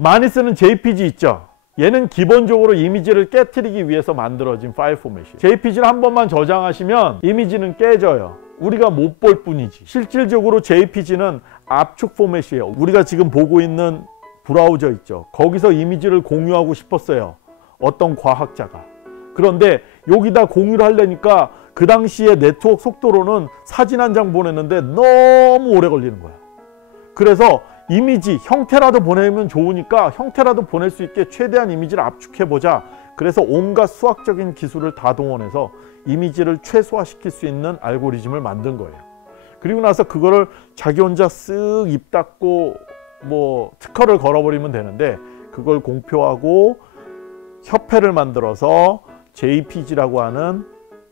많이 쓰는 JPG 있죠. 얘는 기본적으로 이미지를 깨트리기 위해서 만들어진 파일 포맷이에요. JPG를 한 번만 저장하시면 이미지는 깨져요. 우리가 못 볼 뿐이지. 실질적으로 JPG는 압축 포맷이에요. 우리가 지금 보고 있는 브라우저 있죠. 거기서 이미지를 공유하고 싶었어요. 어떤 과학자가. 그런데 여기다 공유를 하려니까 그 당시에 네트워크 속도로는 사진 한 장 보냈는데 너무 오래 걸리는 거야. 그래서 이미지, 형태라도 보내면 좋으니까 형태라도 보낼 수 있게 최대한 이미지를 압축해보자. 그래서 온갖 수학적인 기술을 다 동원해서 이미지를 최소화시킬 수 있는 알고리즘을 만든 거예요. 그리고 나서 그거를 자기 혼자 쓱 입 닫고 뭐 특허를 걸어버리면 되는데 그걸 공표하고 협회를 만들어서 JPG라고 하는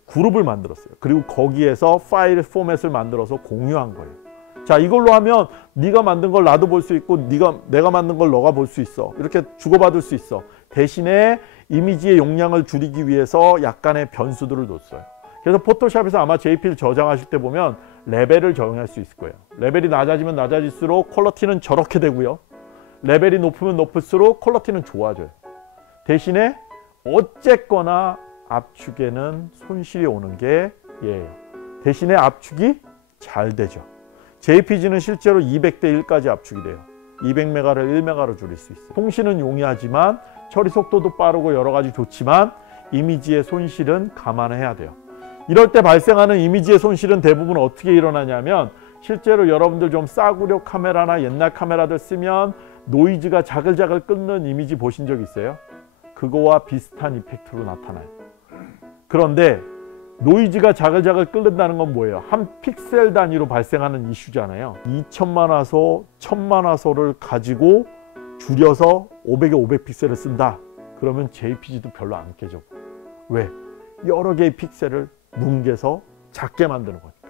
그룹을 만들었어요. 그리고 거기에서 파일 포맷을 만들어서 공유한 거예요. 자, 이걸로 하면 네가 만든 걸 나도 볼 수 있고 내가 만든 걸 너가 볼 수 있어. 이렇게 주고받을 수 있어. 대신에 이미지의 용량을 줄이기 위해서 약간의 변수들을 뒀어요. 그래서 포토샵에서 아마 JPG를 저장하실 때 보면 레벨을 정할 수 있을 거예요. 레벨이 낮아지면 낮아질수록 퀄리티는 저렇게 되고요. 레벨이 높으면 높을수록 퀄리티는 좋아져요. 대신에 어쨌거나 압축에는 손실이 오는 게 얘예요. 대신에 압축이 잘 되죠. JPG는 실제로 200대 1까지 압축이 돼요. 200메가를 1메가로 줄일 수 있어요. 통신은 용이하지만 처리 속도도 빠르고 여러 가지 좋지만 이미지의 손실은 감안해야 돼요. 이럴 때 발생하는 이미지의 손실은 대부분 어떻게 일어나냐면 실제로 여러분들 좀 싸구려 카메라나 옛날 카메라들 쓰면 노이즈가 자글자글 끓는 이미지 보신 적 있어요? 그거와 비슷한 이펙트로 나타나요. 그런데 노이즈가 자글자글 끓는다는 건 뭐예요? 한 픽셀 단위로 발생하는 이슈잖아요. 2000만 화소, 1000만 화소를 가지고 줄여서 500에 500 픽셀을 쓴다. 그러면 JPG도 별로 안 깨져. 왜? 여러 개의 픽셀을 뭉개서 작게 만드는 거니까.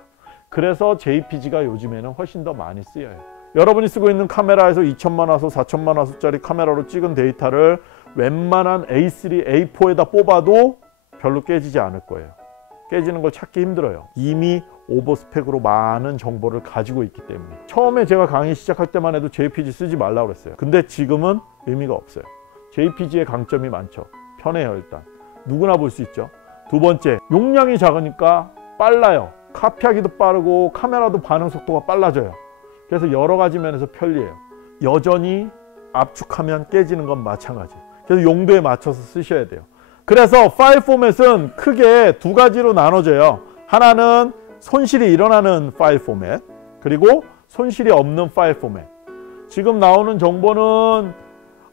그래서 JPG가 요즘에는 훨씬 더 많이 쓰여요. 여러분이 쓰고 있는 카메라에서 2000만 화소, 4000만 화소짜리 카메라로 찍은 데이터를 웬만한 A3, A4에다 뽑아도 별로 깨지지 않을 거예요. 깨지는 걸 찾기 힘들어요. 이미 오버스펙으로 많은 정보를 가지고 있기 때문에. 처음에 제가 강의 시작할 때만 해도 JPG 쓰지 말라고 그랬어요. 근데 지금은 의미가 없어요. JPG의 강점이 많죠. 편해요. 일단 누구나 볼 수 있죠. 두 번째, 용량이 작으니까 빨라요. 카피하기도 빠르고 카메라도 반응 속도가 빨라져요. 그래서 여러 가지 면에서 편리해요. 여전히 압축하면 깨지는 건 마찬가지예요. 그래서 용도에 맞춰서 쓰셔야 돼요. 그래서 파일 포맷은 크게 두 가지로 나눠져요. 하나는 손실이 일어나는 파일 포맷, 그리고 손실이 없는 파일 포맷. 지금 나오는 정보는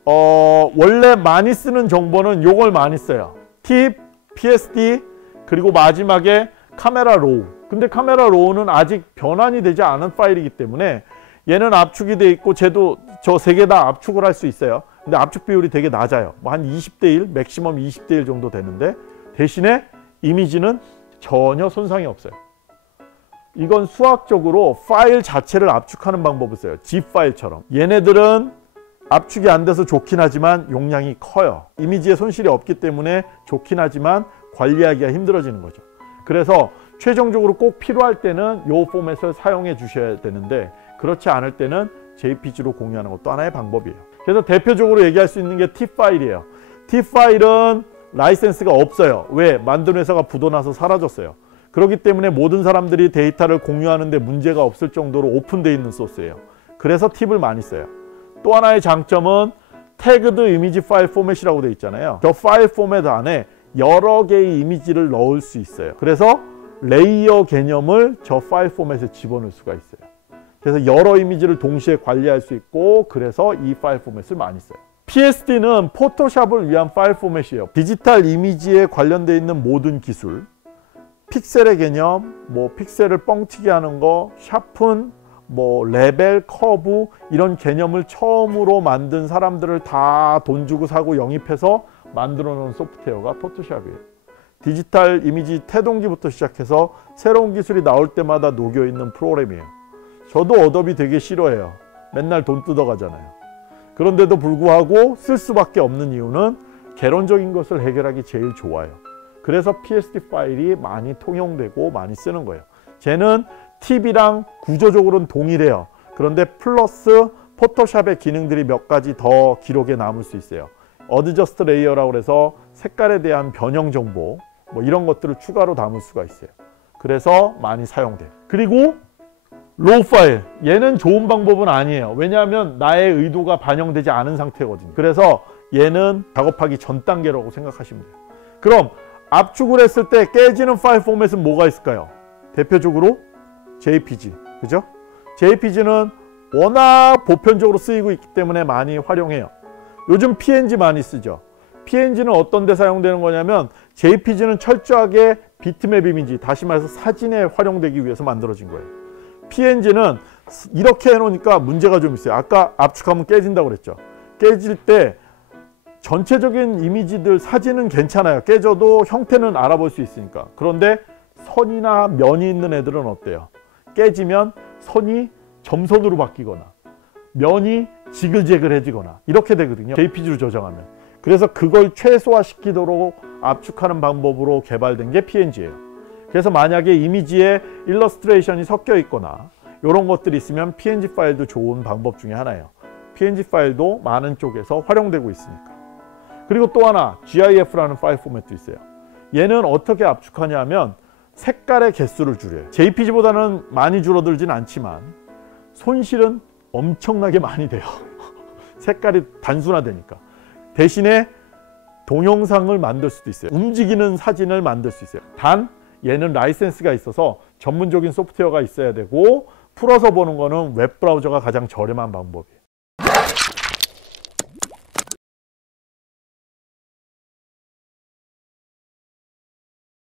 원래 많이 쓰는 정보는 요걸 많이 써요. 팁, PSD, 그리고 마지막에 카메라 로우. 근데 카메라 로우는 아직 변환이 되지 않은 파일이기 때문에 얘는 압축이 돼 있고 쟤도 저 세 개 다 압축을 할 수 있어요. 근데 압축 비율이 되게 낮아요. 뭐 한 20대 1, 맥시멈 20대 1 정도 되는데 대신에 이미지는 전혀 손상이 없어요. 이건 수학적으로 파일 자체를 압축하는 방법을 써요. zip 파일처럼. 얘네들은 압축이 안 돼서 좋긴 하지만 용량이 커요. 이미지에 손실이 없기 때문에 좋긴 하지만 관리하기가 힘들어지는 거죠. 그래서 최종적으로 꼭 필요할 때는 이 포맷을 사용해 주셔야 되는데 그렇지 않을 때는 JPG로 공유하는 것도 하나의 방법이에요. 그래서 대표적으로 얘기할 수 있는 게 팁 파일이에요. 팁 파일은 라이센스가 없어요. 왜? 만든 회사가 부도나서 사라졌어요. 그렇기 때문에 모든 사람들이 데이터를 공유하는데 문제가 없을 정도로 오픈되어 있는 소스예요. 그래서 팁을 많이 써요. 또 하나의 장점은 태그드 이미지 파일 포맷이라고 되어 있잖아요. 저 파일 포맷 안에 여러 개의 이미지를 넣을 수 있어요. 그래서 레이어 개념을 저 파일 포맷에 집어넣을 수가 있어요. 그래서 여러 이미지를 동시에 관리할 수 있고 그래서 이 파일 포맷을 많이 써요. PSD는 포토샵을 위한 파일 포맷이에요. 디지털 이미지에 관련되어 있는 모든 기술, 픽셀의 개념, 뭐 픽셀을 뻥튀기 하는 거, 샤픈, 뭐 레벨, 커브 이런 개념을 처음으로 만든 사람들을 다 돈 주고 사고 영입해서 만들어 놓은 소프트웨어가 포토샵이에요. 디지털 이미지 태동기부터 시작해서 새로운 기술이 나올 때마다 녹여 있는 프로그램이에요. 저도 어도비 되게 싫어해요. 맨날 돈 뜯어가잖아요. 그런데도 불구하고 쓸 수밖에 없는 이유는 개론적인 것을 해결하기 제일 좋아요. 그래서 PSD 파일이 많이 통용되고 많이 쓰는 거예요. 쟤는 팁이랑 구조적으로는 동일해요. 그런데 플러스 포토샵의 기능들이 몇 가지 더 기록에 남을 수 있어요. 어드저스트 레이어라고 해서 색깔에 대한 변형 정보 뭐 이런 것들을 추가로 담을 수가 있어요. 그래서 많이 사용돼요. 그리고 로우 파일, 얘는 좋은 방법은 아니에요. 왜냐하면 나의 의도가 반영되지 않은 상태거든요. 그래서 얘는 작업하기 전 단계라고 생각하시면 돼요. 그럼 압축을 했을 때 깨지는 파일 포맷은 뭐가 있을까요? 대표적으로 JPG, 그죠? JPG는 워낙 보편적으로 쓰이고 있기 때문에 많이 활용해요. 요즘 PNG 많이 쓰죠. PNG는 어떤 데 사용되는 거냐면 JPG는 철저하게 비트맵 이미지, 다시 말해서 사진에 활용되기 위해서 만들어진 거예요. PNG는 이렇게 해놓으니까 문제가 좀 있어요. 아까 압축하면 깨진다고 그랬죠. 깨질 때 전체적인 이미지들, 사진은 괜찮아요. 깨져도 형태는 알아볼 수 있으니까. 그런데 선이나 면이 있는 애들은 어때요? 깨지면 선이 점선으로 바뀌거나 면이 지글재글해지거나 이렇게 되거든요. JPG로 저장하면. 그래서 그걸 최소화시키도록 압축하는 방법으로 개발된 게 PNG예요. 그래서 만약에 이미지에 일러스트레이션이 섞여 있거나 이런 것들이 있으면 PNG 파일도 좋은 방법 중에 하나예요. PNG 파일도 많은 쪽에서 활용되고 있으니까. 그리고 또 하나 GIF라는 파일 포맷도 있어요. 얘는 어떻게 압축하냐 하면 색깔의 개수를 줄여요. JPG보다는 많이 줄어들진 않지만 손실은 엄청나게 많이 돼요. 색깔이 단순화되니까. 대신에 동영상을 만들 수도 있어요. 움직이는 사진을 만들 수 있어요. 단 얘는 라이센스가 있어서 전문적인 소프트웨어가 있어야 되고 풀어서 보는 거는 웹브라우저가 가장 저렴한 방법이에요.